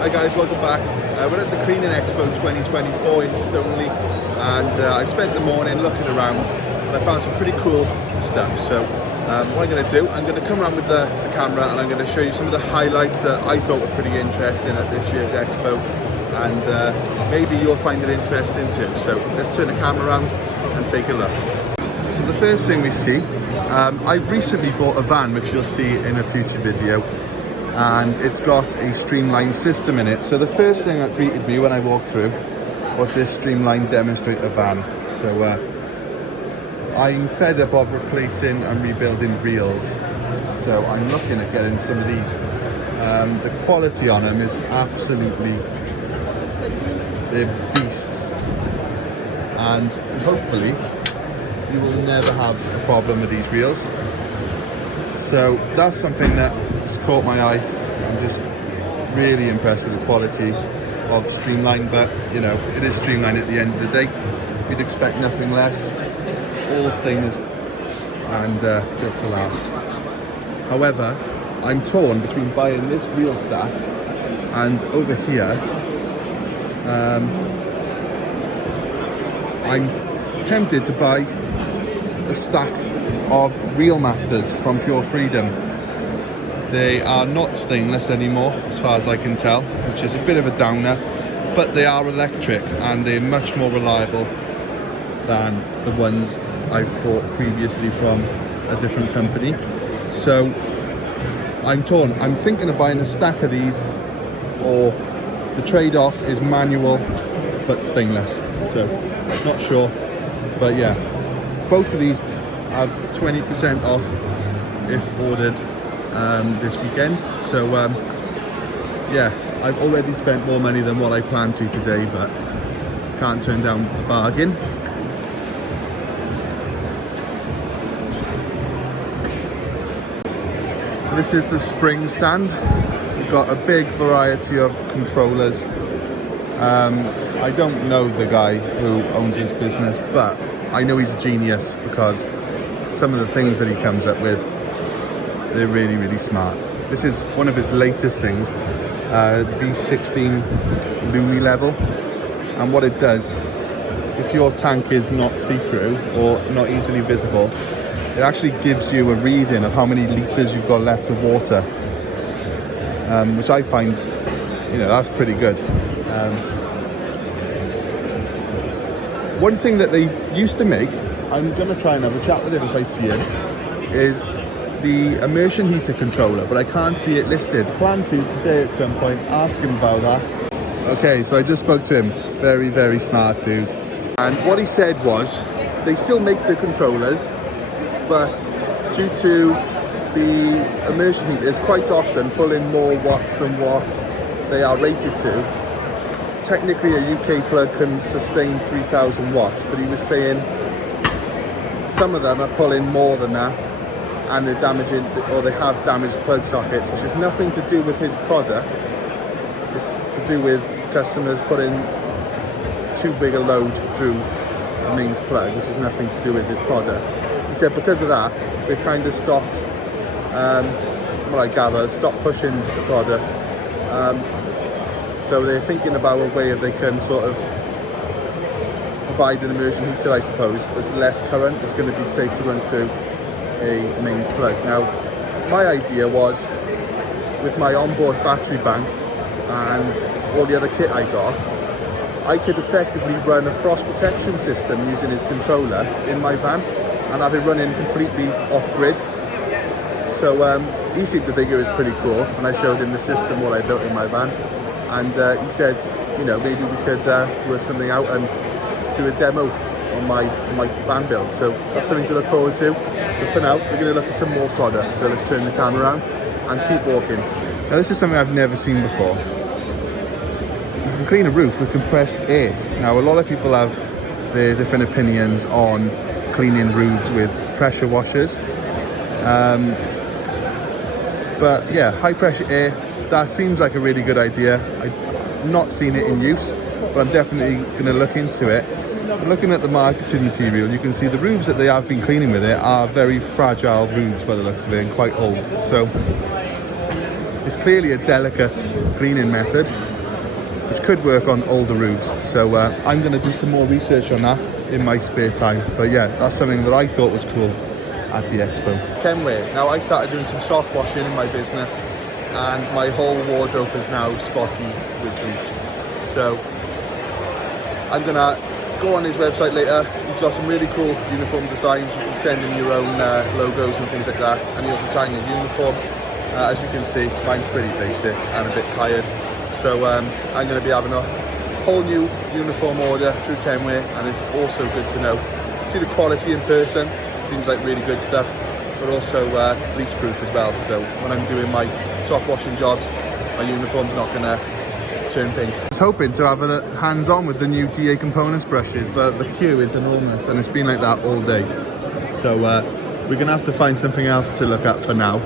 Hi guys, welcome back. We're at the Cleaning Expo 2024 in Stoneleigh, and I've spent the morning looking around and I found some pretty cool stuff. So what I'm going to do, I'm going to come around with the camera and I'm going to show you some of the highlights that I thought were pretty interesting at this year's Expo, and maybe you'll find it interesting too. So let's turn the camera around and take a look. So the first thing we see, I've recently bought a van which you'll see in a future video, and it's got a streamlined system in it. So the first thing that greeted me when I walked through was this streamlined demonstrator van. So I'm fed up of replacing and rebuilding reels, so I'm looking at getting some of these. The quality on them is absolutely, they're beasts, and hopefully you will never have a problem with these reels. So that's something that has caught my eye. I'm just really impressed with the quality of Streamline, but you know, it is Streamline at the end of the day. You'd expect nothing less. All stainless and built to last. However, I'm torn between buying this reel stack and over here, I'm tempted to buy a stack of Reel Masters from Pure Freedom. They are not stainless anymore as far as I can tell, which is a bit of a downer, but they are electric and they're much more reliable than the ones I've bought previously from a different company. So I'm torn. I'm thinking of buying a stack of these, or the trade-off is manual but stainless. So not sure, but yeah, both of these have 20% off if ordered this weekend. So yeah, I've already spent more money than what I planned to today, but can't turn down a bargain. So this is the spring stand. We've got a big variety of controllers. I don't know the guy who owns this business, but I know he's a genius because some of the things that he comes up with, they're really, really smart. This is one of his latest things, the V16 Lumi level. And what it does, if your tank is not see-through or not easily visible, it actually gives you a reading of how many litres you've got left of water, which I find, you know, that's pretty good. One thing that they used to make, I'm going to try and have a chat with him if I see him, is the immersion heater controller, but I can't see it listed. I plan to today at some point ask him about that. Okay, so I just spoke to him. Very, very smart dude. And what he said was, they still make the controllers, but due to the immersion heaters quite often pulling more watts than what they are rated to, technically a UK plug can sustain 3000 watts, but he was saying some of them are pulling more than that, and they're damaging, or they have damaged plug sockets, which has nothing to do with his product. It's to do with customers putting too big a load through a mains plug, which has nothing to do with his product. He said because of that, they kind of stopped, what I gather, stopped pushing the product. So they're thinking about a way if they can sort of provide an immersion heater, I suppose, that's less current, that's going to be safe to run through a mains plug. Now, my idea was, with my onboard battery bank and all the other kit I got, I could effectively run a frost protection system using his controller in my van and have it running completely off-grid. So he seemed to think it was pretty cool, and I showed him the system, what I built in my van. And he said, you know, maybe we could work something out and do a demo on my van build. So that's something to look forward to. But for now, we're going to look at some more products. So let's turn the camera around and keep walking. Now this is something I've never seen before. You can clean a roof with compressed air. Now a lot of people have their different opinions on cleaning roofs with pressure washers. But yeah, high pressure air, that seems like a really good idea. I've not seen it in use, but I'm definitely going to look into it. Looking at the marketing material, you can see the roofs that they have been cleaning with it are very fragile roofs by the looks of it, and quite old. So It's clearly a delicate cleaning method, which could work on older roofs. So I'm going to do some more research on that in my spare time. But yeah, that's something that I thought was cool at the Expo. Kenway. Now I started doing some soft washing in my business, and my whole wardrobe is now spotty with bleach. So I'm gonna go on his website later. He's got some really cool uniform designs. You can send in your own logos and things like that, and he'll design your uniform. As you can see, mine's pretty basic and a bit tired. So I'm going to be having a whole new uniform order through Kenway, and it's also good to know. See the quality in person, seems like really good stuff, but also bleach proof as well. So when I'm doing my soft washing jobs, my uniform's not going to turn pink. I was hoping to have a hands-on with the new DA Components brushes, but the queue is enormous and it's been like that all day. So we're going to have to find something else to look at for now.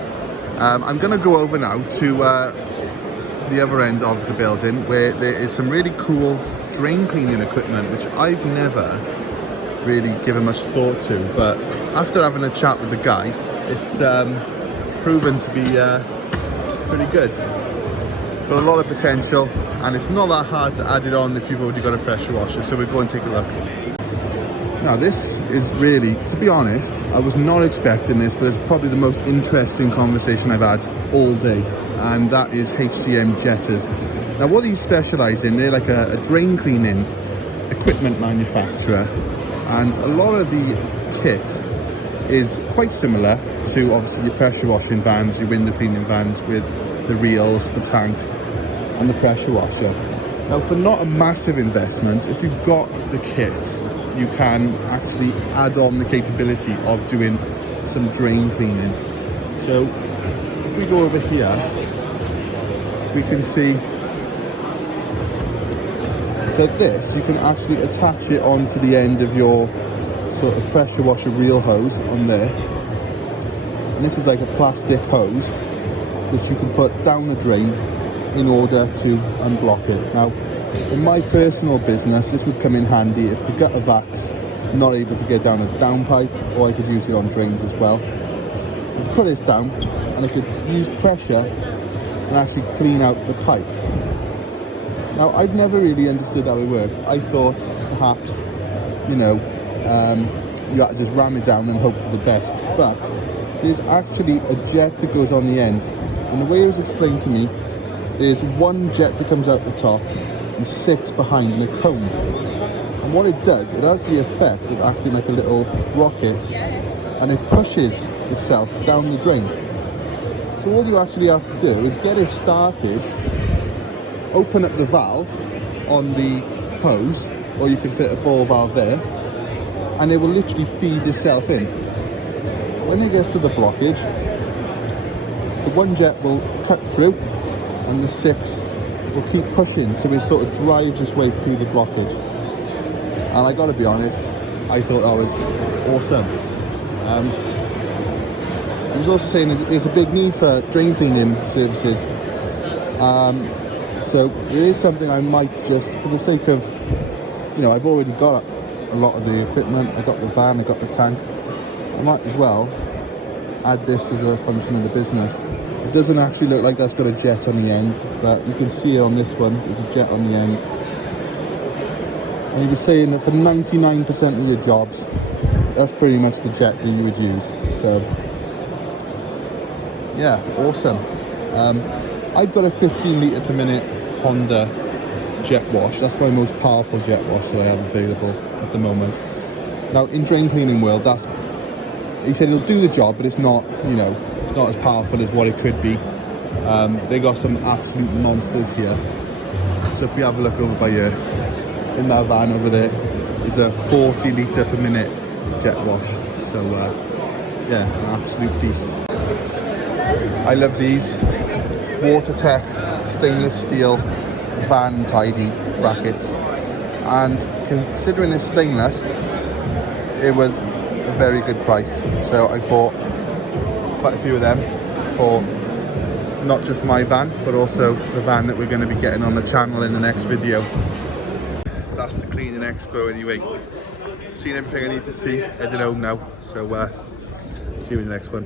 I'm going to go over now to the other end of the building, where there is some really cool drain cleaning equipment, which I've never really given much thought to, but after having a chat with the guy, it's proven to be pretty good. Got a lot of potential, and it's not that hard to add it on if you've already got a pressure washer. So we'll go and take a look. Now this is really, to be honest, I was not expecting this, but it's probably the most interesting conversation I've had all day, and that is HCM jetters. Now what these specialise in, they're like a drain cleaning equipment manufacturer, and a lot of the kit is quite similar to obviously your pressure washing vans, your window cleaning vans, with the reels, the tank and the pressure washer. Now for not a massive investment, if you've got the kit, you can actually add on the capability of doing some drain cleaning. So if we go over here, we can see, so this, you can actually attach it onto the end of your sort of pressure washer reel hose on there. And this is like a plastic hose which you can put down the drain in order to unblock it. Now in my personal business, this would come in handy if the gutter vac's not able to get down a downpipe, or I could use it on drains as well. I could put this down and I could use pressure and actually clean out the pipe. Now I've never really understood how it worked. I thought perhaps, you know, you had to just ram it down and hope for the best, but there's actually a jet that goes on the end, and the way it was explained to me, there's one jet that comes out the top and 6 behind the cone. And what it does, it has the effect of acting like a little rocket, and it pushes itself down the drain. So all you actually have to do is get it started, open up the valve on the hose, or you can fit a ball valve there, and it will literally feed itself in. When it gets to the blockage, the one jet will cut through and the 6 will keep pushing, so it sort of drives its way through the blockage. And I gotta be honest, I thought that was awesome. I was also saying there's a big need for drain cleaning services, so it is something I might just, for the sake of, you know, I've already got a lot of the equipment, I got the van, I got the tank, I might as well add this as a function of the business. It doesn't actually look like that's got a jet on the end, but you can see it on this one, there's a jet on the end. And he was saying that for 99% of your jobs, that's pretty much the jet that you would use. So yeah, awesome. I've got a 15 litre per minute Honda jet wash. That's my most powerful jet wash that I have available at the moment. Now in drain cleaning world, that's, he said it'll do the job, but it's not, you know, it's not as powerful as what it could be. They got some absolute monsters here. So if we have a look over by here, in that van over there is a 40 litre per minute jet wash. So yeah, an absolute beast. I love these WaterTech stainless steel van tidy brackets, and considering it's stainless, it was a very good price. So I bought quite a few of them for not just my van, but also the van that we're going to be getting on the channel in the next video. That's the cleaning expo anyway. Seen everything I need to see, headed home now. So see you in the next one.